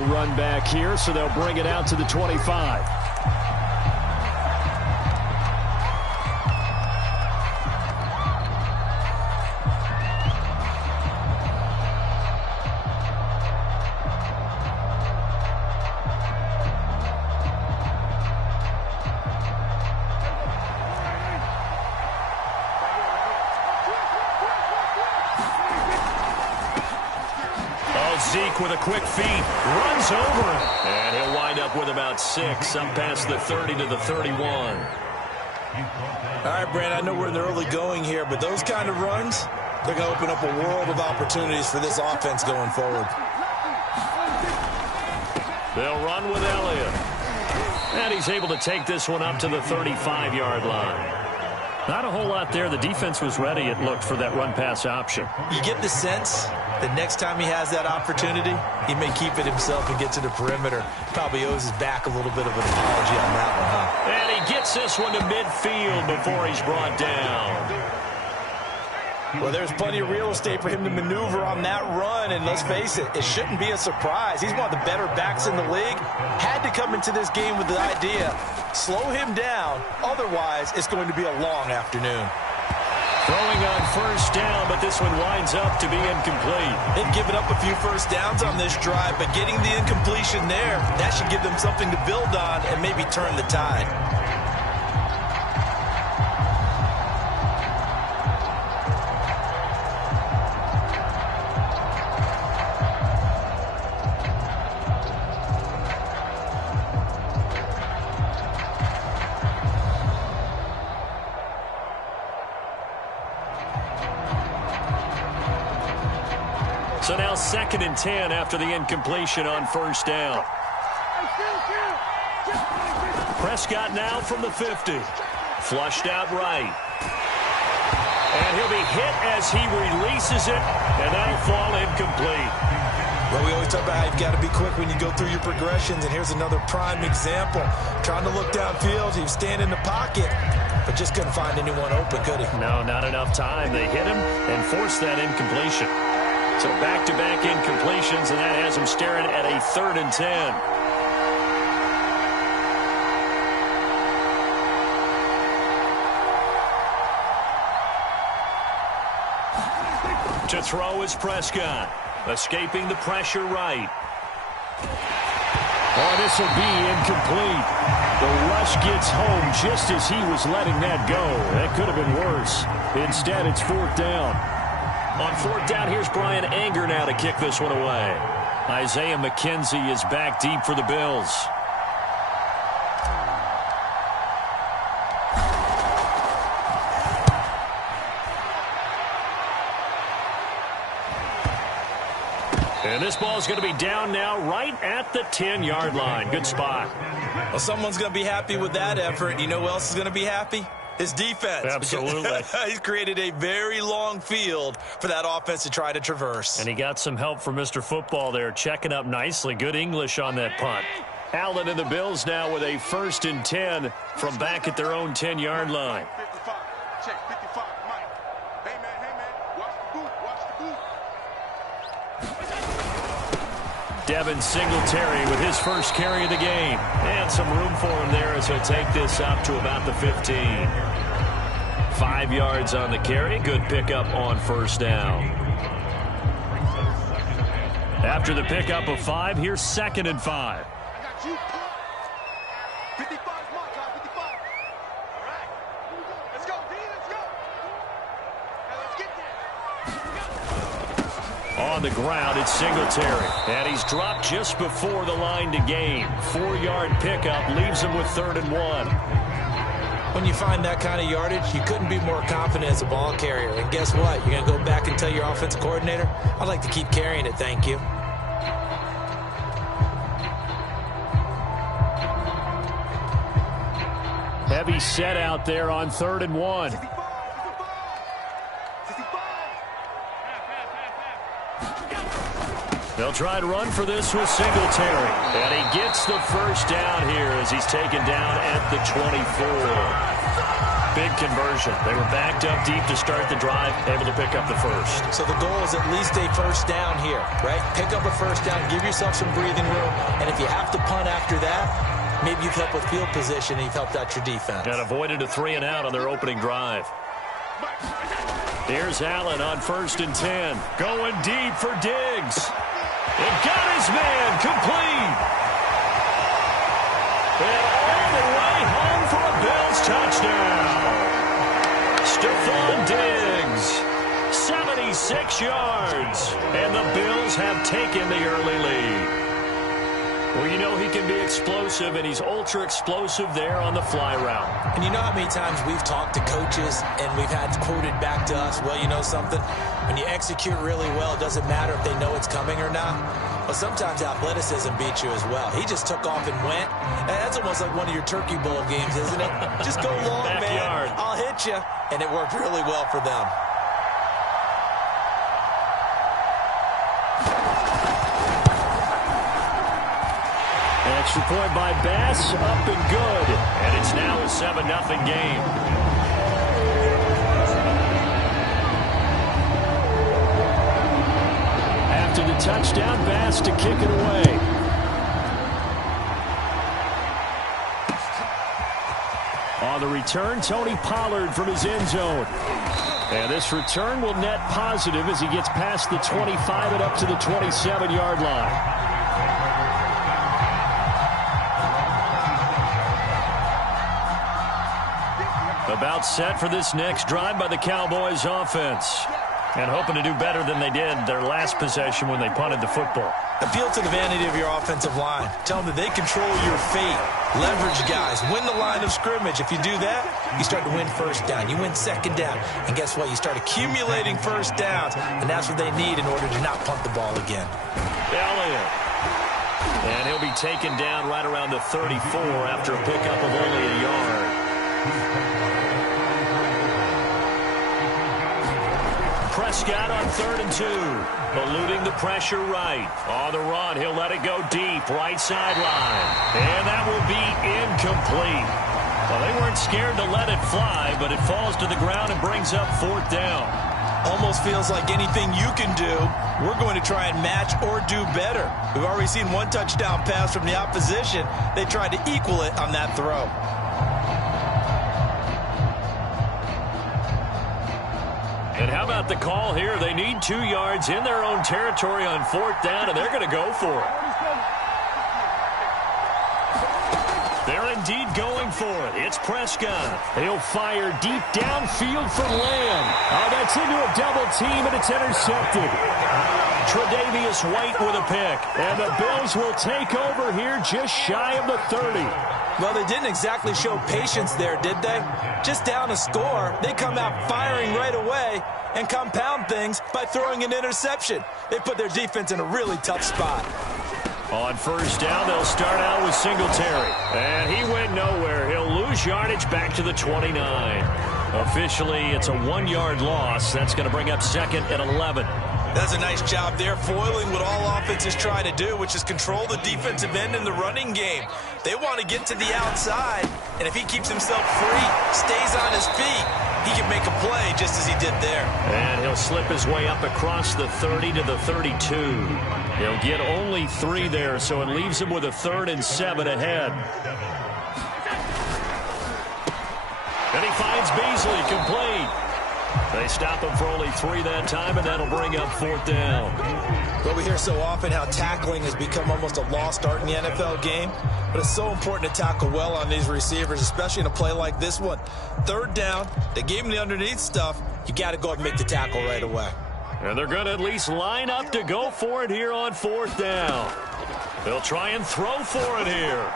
Run back here, so they'll bring it out to the 25. Zeke with a quick feed, runs over him, and he'll wind up with about 6, up past the 30 to the 31. All right, Brand, I know we're in the early going here, but those kind of runs, they're going to open up a world of opportunities for this offense going forward. They'll run with Elliott, and he's able to take this one up to the 35-yard line. Not a whole lot there. The defense was ready, it looked, for that run-pass option. You get the sense that next time he has that opportunity, he may keep it himself and get to the perimeter. Probably owes his back a little bit of an apology on that one, huh? And he gets this one to midfield before he's brought down. Well, there's plenty of real estate for him to maneuver on that run, and let's face it, it shouldn't be a surprise. He's one of the better backs in the league. Had to come into this game with the idea, slow him down, otherwise it's going to be a long afternoon. Throwing on first down, but this one winds up to be incomplete. They've given up a few first downs on this drive, but getting the incompletion there, that should give them something to build on and maybe turn the tide. So now 2nd and 10 after the incompletion on first down. Prescott now from the 50. Flushed out right. And he'll be hit as he releases it, and that'll fall incomplete. Well, we always talk about how you've got to be quick when you go through your progressions, and here's another prime example. Trying to look downfield, he was standing in the pocket, but just couldn't find anyone open, could he? No, not enough time. They hit him and forced that incompletion. So back-to-back incompletions, and that has him staring at a 3rd and 10. To throw is Prescott, escaping the pressure right. Oh, this will be incomplete. The rush gets home just as he was letting that go. That could have been worse. Instead, it's 4th down. On 4th down, here's Brian Anger now to kick this one away. Isaiah McKenzie is back deep for the Bills. And this ball is going to be down now right at the 10-yard line. Good spot. Well, someone's going to be happy with that effort. You know who else is going to be happy? His defense. Absolutely. He's created a very long field for that offense to try to traverse. And he got some help from Mr. Football there, checking up nicely. Good English on that punt. Allen and the Bills now with a 1st and 10 from back at their own 10-yard line. 55. Check 55. Mike. Hey, man. Watch the boot. Devin Singletary with his first carry of the game. And some room for him there as he'll take this up to about the 15. 5 yards on the carry. Good pickup on first down. After the pickup of 5, here's 2nd and 5. I got you. 55 is my guy. 55. All right. Let's go, D. Let's go. Now let's get there. On the ground, it's Singletary. And he's dropped just before the line to gain. 4-yard pickup leaves him with 3rd and 1. When you find that kind of yardage, you couldn't be more confident as a ball carrier. And guess what? You're going to go back and tell your offensive coordinator, I'd like to keep carrying it, thank you. Heavy set out there on 3rd and 1. 55. They'll try to run for this with Singletary. And he gets the first down here as he's taken down at the 24. Big conversion. They were backed up deep to start the drive, able to pick up the first. So the goal is at least a first down here, right? Pick up a first down, give yourself some breathing room, and if you have to punt after that, maybe you've helped with field position and you've helped out your defense. And avoided a 3-and-out on their opening drive. Here's Allen on 1st and 10. Going deep for Diggs. It got his man complete. And all the way home for a Bills touchdown. Stephon Diggs, 76 yards. And the Bills have taken the early lead. Well, you know he can be explosive, and he's ultra-explosive there on the fly route. And you know how many times we've talked to coaches and we've had quoted back to us, well, you know something? When you execute really well, it doesn't matter if they know it's coming or not. But sometimes athleticism beats you as well. He just took off and went. And that's almost like one of your Turkey Bowl games, isn't it? Just go long, man. I'll hit you. And it worked really well for them. Extra point by Bass, up and good. And it's now a 7-0 game. After the touchdown, Bass to kick it away. On the return, Tony Pollard from his end zone. And this return will net positive as he gets past the 25 and up to the 27-yard line. About set for this next drive by the Cowboys offense. And hoping to do better than they did their last possession when they punted the football. Appeal to the vanity of your offensive line. Tell them that they control your fate. Leverage guys. Win the line of scrimmage. If you do that, you start to win first down. You win second down. And guess what? You start accumulating first downs. And that's what they need in order to not punt the ball again. Elliott. And he'll be taken down right around the 34 after a pickup of only a yard. Prescott on 3rd and 2. Eluding the pressure right. On the run, he'll let it go deep. Right sideline. And that will be incomplete. Well, they weren't scared to let it fly, but it falls to the ground and brings up 4th down. Almost feels like anything you can do, we're going to try and match or do better. We've already seen one touchdown pass from the opposition. They tried to equal it on that throw. And how about the call here? They need 2 yards in their own territory on 4th down, and they're going to go for it. They're indeed going for it. It's Prescott. He'll fire deep downfield for Lamb. Oh, that's into a double team, and it's intercepted. Tre'Davious White with a pick. And the Bills will take over here just shy of the 30. Well, they didn't exactly show patience there, did they? Just down a score, they come out firing right away and compound things by throwing an interception. They put their defense in a really tough spot. On 1st down, they'll start out with Singletary. And he went nowhere. He'll lose yardage back to the 29. Officially, it's a 1-yard loss. That's going to bring up 2nd and 11. Does a nice job there, foiling what all offenses try to do, which is control the defensive end in the running game. They want to get to the outside, and if he keeps himself free, stays on his feet, he can make a play just as he did there. And he'll slip his way up across the 30 to the 32. He'll get only 3 there, so it leaves him with a 3rd and 7 ahead. And he finds Beasley complete. They stop him for only 3 that time, and that'll bring up 4th down. Well, we hear so often how tackling has become almost a lost art in the NFL game, but it's so important to tackle well on these receivers, especially in a play like this one. 3rd down, they gave him the underneath stuff. You got to go and make the tackle right away. And they're going to at least line up to go for it here on 4th down. They'll try and throw for it here.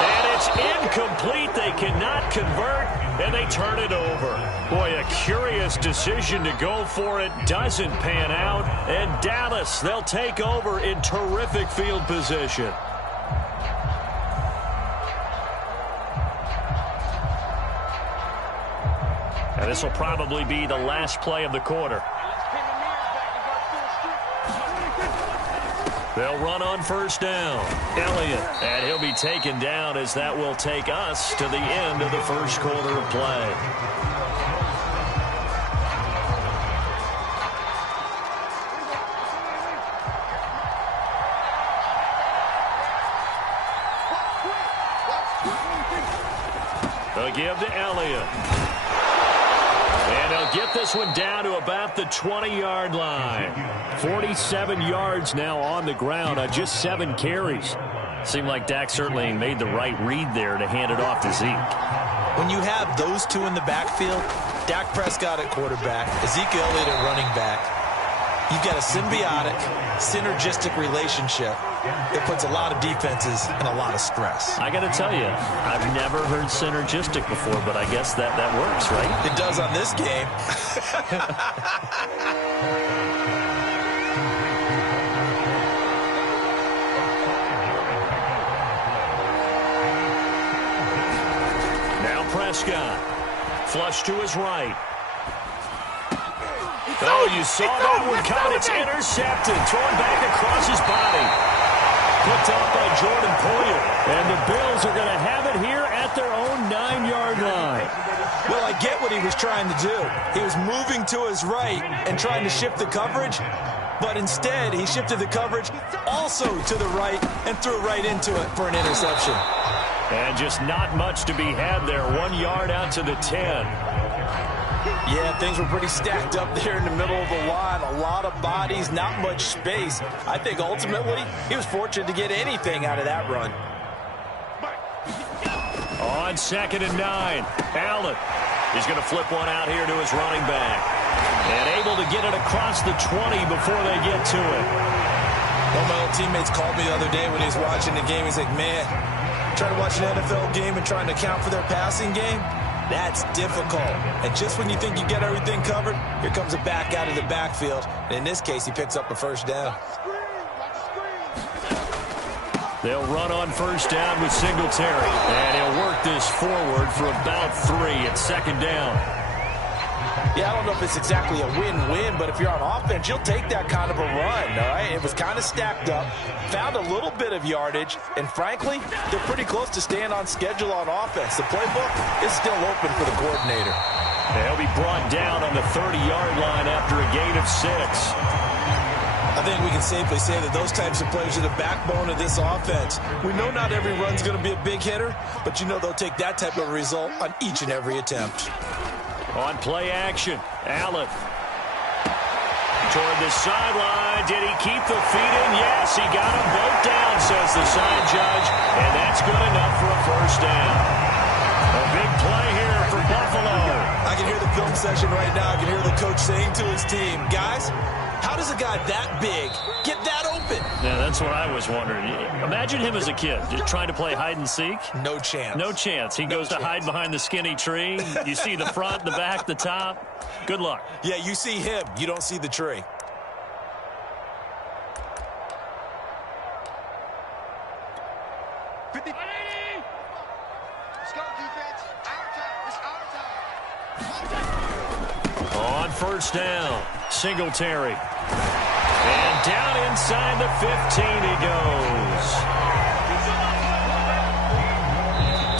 And it's incomplete. They cannot convert, and they turn it over. Boy, a curious decision to go for it. Doesn't pan out. And Dallas, they'll take over in terrific field position. And this will probably be the last play of the quarter. They'll run on first down. Elliott, and he'll be taken down as that will take us to the end of the first quarter of play. They'll give to Elliott. And they'll get this one down to about the 20-yard line. 47 yards now on the ground on just 7 carries. Seemed like Dak certainly made the right read there to hand it off to Zeke. When you have those two in the backfield, Dak Prescott at quarterback, Ezekiel Elliott at running back, you've got a symbiotic, synergistic relationship that puts a lot of defenses in a lot of stress. I got to tell you, I've never heard synergistic before, but I guess that works, right? It does on this game. Now Prescott, flush to his right. Oh, you saw that one coming. It's intercepted. Thrown back across his body. Picked off by Jordan Poyer. And the Bills are going to have it here at their own 9-yard line. Well, I get what he was trying to do. He was moving to his right and trying to shift the coverage. But instead, he shifted the coverage also to the right and threw right into it for an interception. And just not much to be had there. 1 yard out to the 10. Yeah, things were pretty stacked up there in the middle of the line. A lot of bodies, not much space. I think ultimately he was fortunate to get anything out of that run. On 2nd and 9, Allen. He's going to flip one out here to his running back. And able to get it across the 20 before they get to it. One of my old teammates called me the other day when he was watching the game. He's like, man, trying to watch an NFL game and trying to account for their passing game? That's difficult. And just when you think you get everything covered, here comes a back out of the backfield. And in this case, he picks up a first down. They'll run on first down with Singletary. And he'll work this forward for about 3 at 2nd down. Yeah, I don't know if it's exactly a win-win, but if you're on offense, you'll take that kind of a run, all right? It was kind of stacked up, found a little bit of yardage, and frankly, they're pretty close to staying on schedule on offense. The playbook is still open for the coordinator. They'll be brought down on the 30-yard line after a gain of 6. I think we can safely say that those types of plays are the backbone of this offense. We know not every run's going to be a big hitter, but you know they'll take that type of result on each and every attempt. On play action, Allen. Toward the sideline. Did he keep the feet in? Yes, he got them both down, says the side judge. And that's good enough for a first down. A big play here for Buffalo. I can hear the film session right now. I can hear the coach saying to his team, guys, how does a guy that big get that open? Yeah, that's what I was wondering. Imagine him as a kid, just trying to play hide and seek. No chance. No chance. He goes to hide behind the skinny tree. You see the front, the back, the top. Good luck. Yeah, you see him. You don't see the tree. Let's go, defense. Our time. It's our time. On first down, Singletary. And down inside the 15 he goes.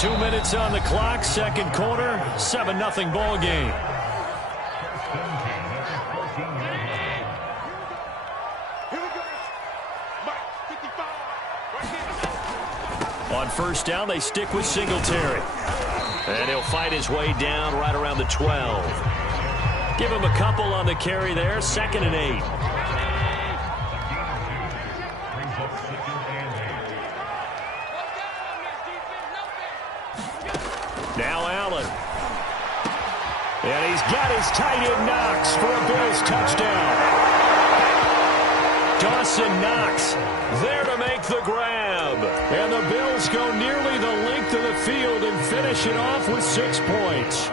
2 minutes on the clock, second quarter, 7-0 ball game. Here we go. Mike, 55. Right here. On first down, they stick with Singletary. And he'll fight his way down right around the 12. Give him a couple on the carry there, 2nd and 8. Now Allen. And he's got his tight end Knox for a Bills touchdown. Dawson Knox there to make the grab. And the Bills go nearly the length of the field and finish it off with 6 points.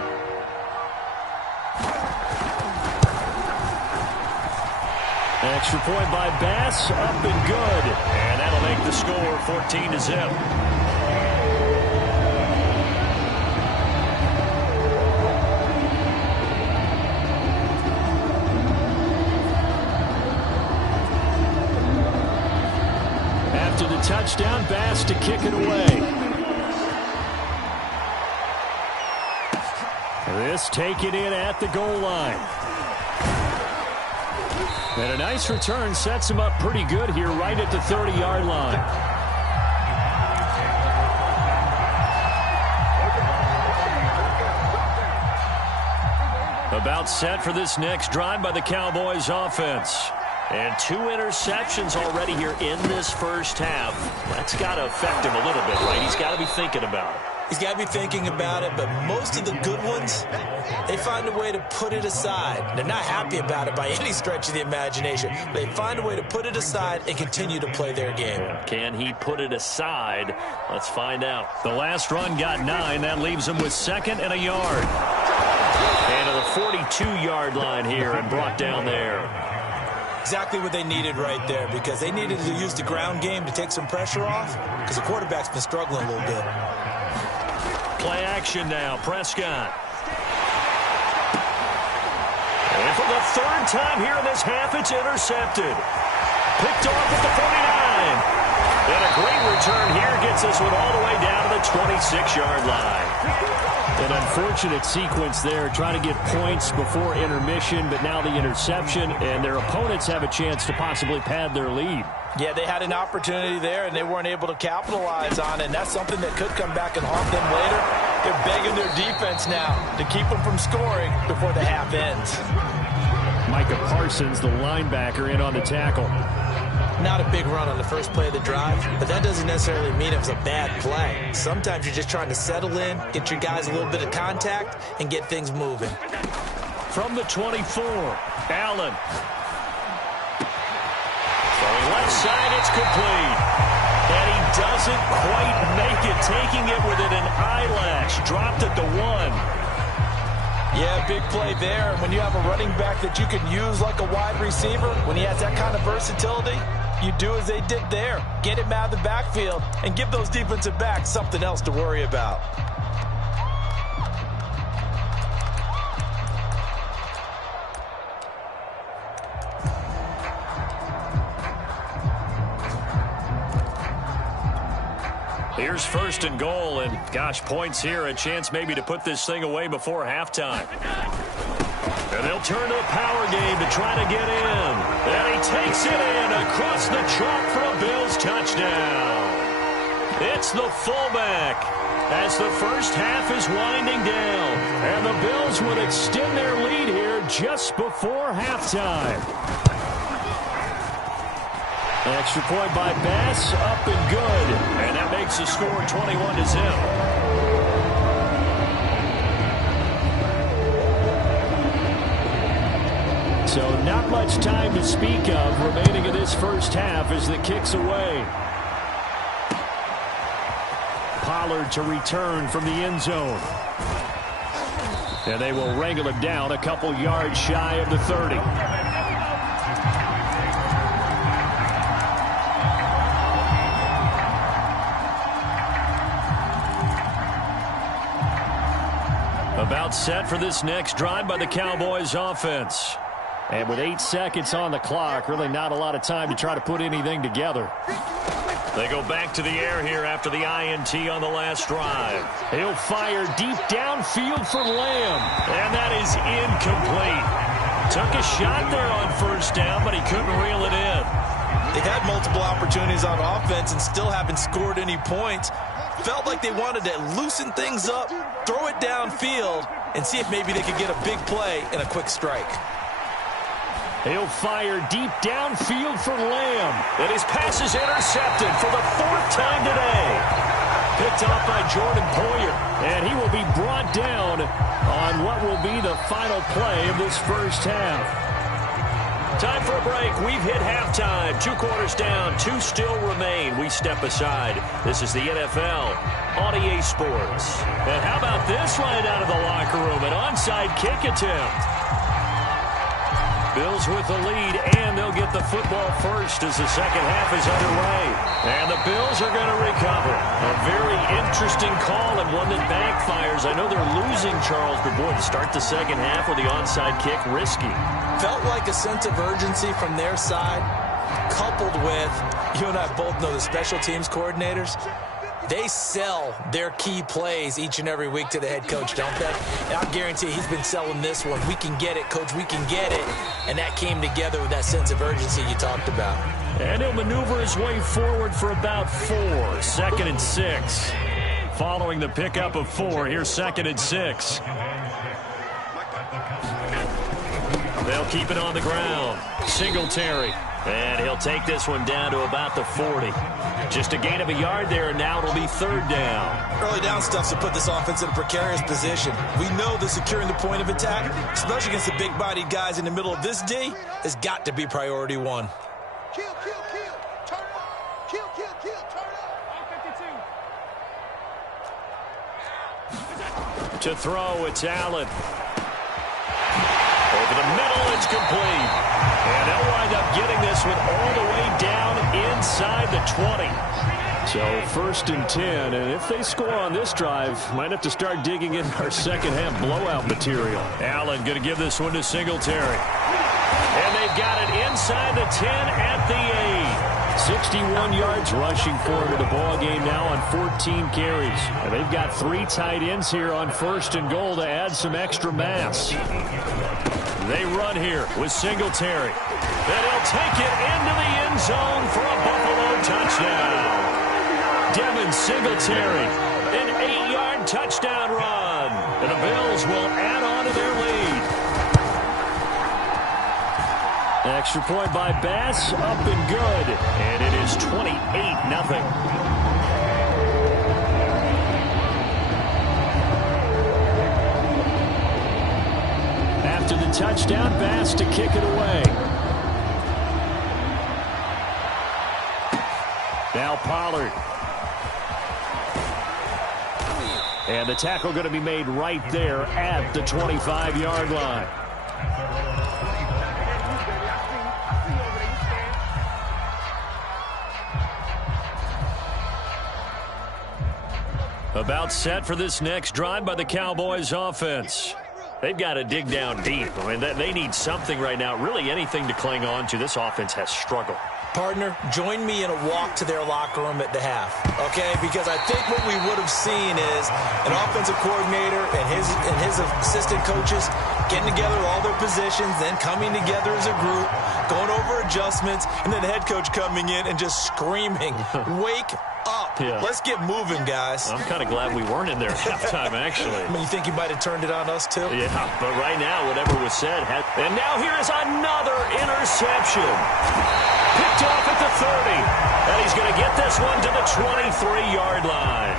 Extra point by Bass, up and good. And that'll make the score 14-0. touchdown. Bass to kick it away. This taken in at the goal line. And a nice return sets him up pretty good here right at the 30-yard line. About set for this next drive by the Cowboys offense. And 2 interceptions already here in this first half. That's got to affect him a little bit, right? He's got to be thinking about it. He's got to be thinking about it, but most of the good ones, they find a way to put it aside. They're not happy about it by any stretch of the imagination. They find a way to put it aside and continue to play their game. Can he put it aside? Let's find out. The last run got 9. That leaves him with 2nd and a yard. And to the 42-yard line here and brought down there. Exactly what they needed right there, because they needed to use the ground game to take some pressure off, because the quarterback's been struggling a little bit. Play action now, Prescott. And for the 3rd time here in this half, it's intercepted. Picked off at the 49. And a great return here gets this one all the way down to the 26-yard line. An unfortunate sequence there, trying to get points before intermission, but now the interception, and their opponents have a chance to possibly pad their lead. Yeah, they had an opportunity there, and they weren't able to capitalize on it, and that's something that could come back and haunt them later. They're begging their defense now to keep them from scoring before the half ends. Micah Parsons, the linebacker, in on the tackle. Not a big run on the first play of the drive, but that doesn't necessarily mean it was a bad play. Sometimes you're just trying to settle in, get your guys a little bit of contact, and get things moving. From the 24, Allen. Throwing left side, it's complete. And he doesn't quite make it, taking it within an eyelash. Dropped at the 1. Yeah, big play there. And when you have a running back that you can use like a wide receiver, when he has that kind of versatility, you do as they did there. Get him out of the backfield and give those defensive backs something else to worry about. Here's 1st and goal, and gosh, points here, a chance maybe to put this thing away before halftime. And they'll turn to the power game to try to get in. And he takes it in across the chalk for a Bills touchdown. It's the fullback as the first half is winding down. And the Bills would extend their lead here just before halftime. Extra point by Bass, up and good. And that makes the score 21-0. So not much time to speak of remaining in this first half as the kick's away. Pollard to return from the end zone. And they will wrangle him down a couple yards shy of the 30. About set for this next drive by the Cowboys offense. And with 8 seconds on the clock, really not a lot of time to try to put anything together. They go back to the air here after the INT on the last drive. He'll fire deep downfield for Lamb. And that is incomplete. Took a shot there on 1st down, but he couldn't reel it in. They've had multiple opportunities on offense and still haven't scored any points. Felt like they wanted to loosen things up, throw it downfield, and see if maybe they could get a big play and a quick strike. He'll fire deep downfield for Lamb. And his pass is intercepted for the 4th time today. Picked off by Jordan Poyer. And he will be brought down on what will be the final play of this first half. Time for a break. We've hit halftime. 2 quarters down. 2 still remain. We step aside. This is the NFL on EA Sports. And how about this right out of the locker room? An onside kick attempt. Bills with the lead, and they'll get the football first as the second half is underway. And the Bills are going to recover. A very interesting call and one that backfires. I know they're losing, Charles, but boy, to start the second half with the onside kick, risky. Felt like a sense of urgency from their side. coupled with, you and I both know the special teams coordinators, they sell their key plays each and every week to the head coach, don't they? And I guarantee he's been selling this one. We can get it, coach, we can get it. And that came together with that sense of urgency you talked about. And he'll maneuver his way forward for about 4. 2nd and 6. Following the pickup of 4, here's 2nd and 6. They'll keep it on the ground. Singletary. And he'll take this one down to about the 40. Just a gain of a yard there, and now it'll be 3rd down. Early down stuff to put this offense in a precarious position. We know that securing the point of attack, especially against the big-bodied guys in the middle of this D, has got to be priority 1. Kill, kill, kill. Turn up. Kill, kill, kill. Turn up. To throw, it's Allen. Over the middle, it's complete. And they'll wind up getting this one all the way down inside the 20. So 1st and 10, and if they score on this drive, might have to start digging in our second-half blowout material. Allen going to give this one to Singletary. And they've got it inside the 10 at the 8. 61 yards rushing for him in the ball game now on 14 carries. And they've got 3 tight ends here on 1st and goal to add some extra mass. They run here with Singletary. Then he'll take it into the end zone for a Buffalo touchdown. Devin Singletary, an 8-yard touchdown run. And the Bills will add on to their lead. Extra point by Bass, up and good. And it is 28-0. After the touchdown, Bass to kick it away. Now Pollard. And the tackle going to be made right there at the 25-yard line. About set for this next drive by the Cowboys offense. They've got to dig down deep. I mean, they need something right now, really anything to cling on to. This offense has struggled. Partner, join me in a walk to their locker room at the half, okay? Because I think what we would have seen is an offensive coordinator and his assistant coaches getting together all their positions, then coming together as a group, going over adjustments, and then the head coach coming in and just screaming, wake up. Yeah. Let's get moving, guys. I'm kind of glad we weren't in there at halftime, actually. I mean, you think you might have turned it on us, too? Yeah, but right now, whatever was said. And now here is another interception. Picked off at the 30. And he's going to get this one to the 23-yard line.